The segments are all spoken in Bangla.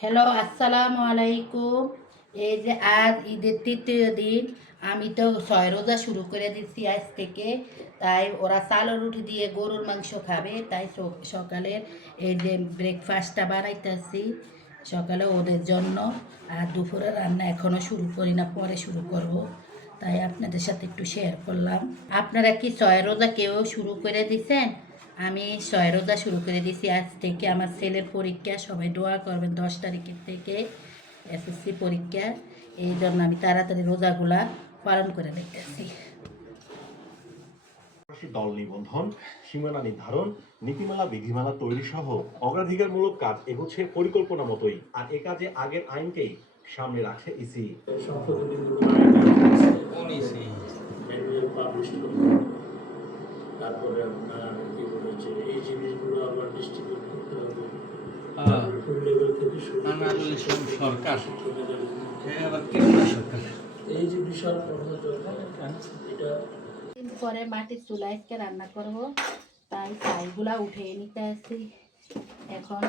হ্যালো আসসালামু আলাইকুম এই যে আজ ঈদের তৃতীয় দিন, আমি তো ছয় রোজা শুরু করে দিচ্ছি আজ থেকে। তাই ওরা চালের রুটি দিয়ে গরুর মাংস খাবে। তাই স- সকালে এই যে ব্রেকফাস্টটা বানাইতেছি সকালে ওদের জন্য। আর দুপুরে রান্না এখনও শুরু করি না, পরে শুরু করব। তাই আপনাদের সাথে একটু শেয়ার করলাম। আপনারা কি ছয় রোজা কেউ শুরু করে দিছেন? আমি ছয় রোজা শুরু করে দিছি। আজ থেকে আমার ছেলের পরীক্ষা সবাই দোয়া করবেন দশ তারিখের থেকে এসএসসি পরীক্ষা। এই জন্য আমি তাড়াতাড়ি রোজাগুলা পালন করে দেখতেছি দল নিবন্ধন সীমানা নির্ধারণ নীতিমালা বিধিমালা তৈরি সহ অগ্রাধিকারমূলক কাজ এগোচ্ছে পরিকল্পনা মতোই। আর এ কাজে আগের আইনকেই সামনে রাখছে ইসি। করতে তারপরে আপনার কি বলেছে এই জিনিসগুলো আবার ডিস্ট্রিবিউট করতে হবে। হ্যাঁ। ফুল লেভেল থেকে শুরু করে আনারুল ইসলাম সরকার। শিক্ষকদের সে আবার কেন্দ্র সরকার? এই যে বিশাল কর্মযজ্ঞ এটা পরে মাটির চুলায় আজকে রান্না করব তাই ছাইগুলা উঠিয়ে নিতে আসি। এখন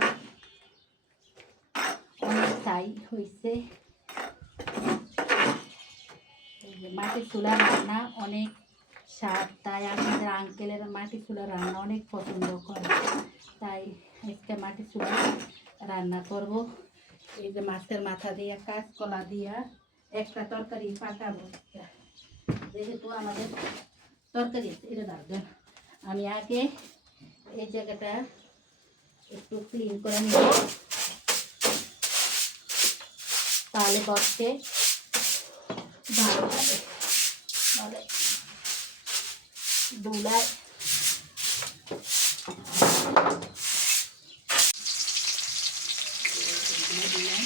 অনেক ছাই হয়েছে মাটির চুলা রান্না অনেক স্বাদ তাই আমাদের আঙ্কেলের মাটির চুলা রান্না অনেক পছন্দ করে। তাই আজকে মাটির চুলা রান্না করব। এই যে মাছের মাথা দিয়ে, কাঁচকলা দিয়া একটা তরকারি পাকাবো যেহেতু আমাদের তরকারি এটা রাখবেন আমি আগে এই জায়গাটা একটু ক্লিন করে নিব। তাহলে বসতে ভালো লাগে নাহলে দুলায় দিলাম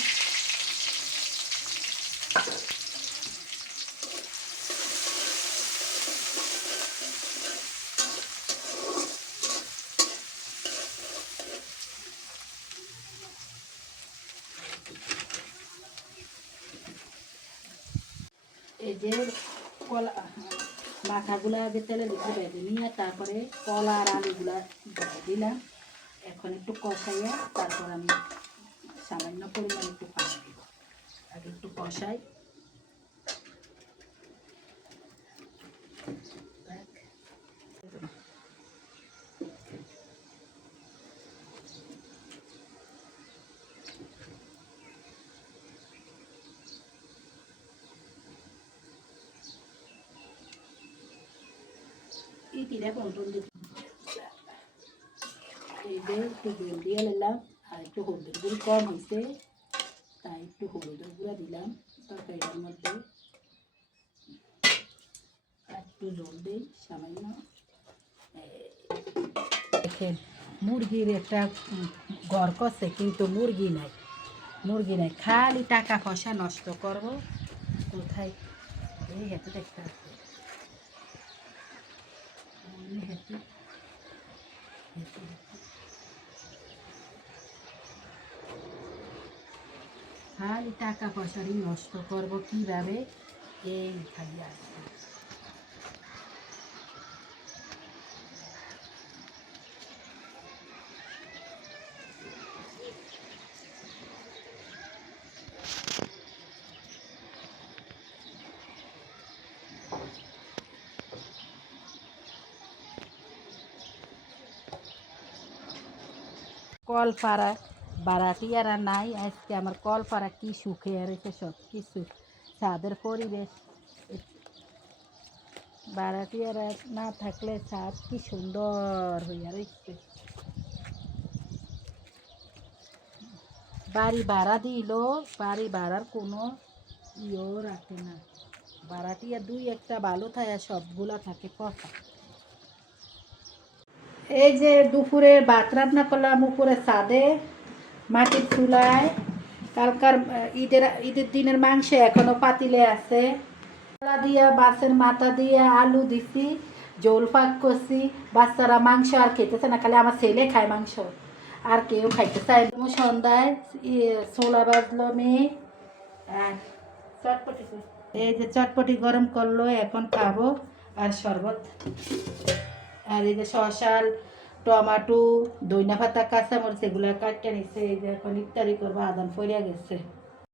এই যে কলা মাথাগুলা আগে তেলে দিতে বেঁধে নিয়ে তারপরে কলা আর আলুগুলা দিলাম। এখন একটু কষাইয়া তারপর আমি সামান্য পরিমাণ একটু পানি দিব। আগে একটু কষাই। হলুদের কম হয়েছে হলুদের গুঁড়া দিলাম একটু সামান্য দেখেন, মুরগির একটা ঘর করছে কিন্তু মুরগি নাই। মুরগি নাই, খালি টাকা পয়সা নষ্ট করব। কোথায়? এই দেখতে হবে এই হেঁটে হেঁটে হেঁটে খালি টাকা পয়সারই নষ্ট করব কীভাবে? এই খালি আছে। কল পাড়া বারাটিয়ারা নাই। আজকে আমার কল পাড়া কি সুখে রয়েছে সব কিছু। ছাদের পরিবেশ। বারাটিয়ারা না থাকলে ছাদ কি সুন্দর হইয়া রয়েছে বাড়ি ভাড়া দিল, বাড়ি ভাড়ার কোনো ইয়েও রাখে না। বারাটিয়া দুই একটা ভালো থাকে, সবগুলা থাকে কথা। এই যে দুপুরে ভাত রান্না করলাম উপরে ছাদে মাটির চুলায়। কালকার ঈদের ঈদের দিনের মাংস এখনও পাতিলে আছে। কলা দিয়া মাছের মাথা দিয়ে আলু দিছি জোল পাক করছি। বাচ্চারা মাংস আর খেতেছে না খালি আমার ছেলে খায় মাংস আর কেউ খাইতে চাই। সন্ধ্যায় ইয়ে, ছোলা বাজলো মেয়ে। আর চটপটি এই যে চটপটি গরম করল এখন খাব আর শরবত। আর এই যে শশাল টমাটো, দইনা পাতা, কাঁচামরিচ, এগুলো কাটতে নিচ্ছে এই যে এখন ইফতারি করব, আদান ফরিয়া গেছে।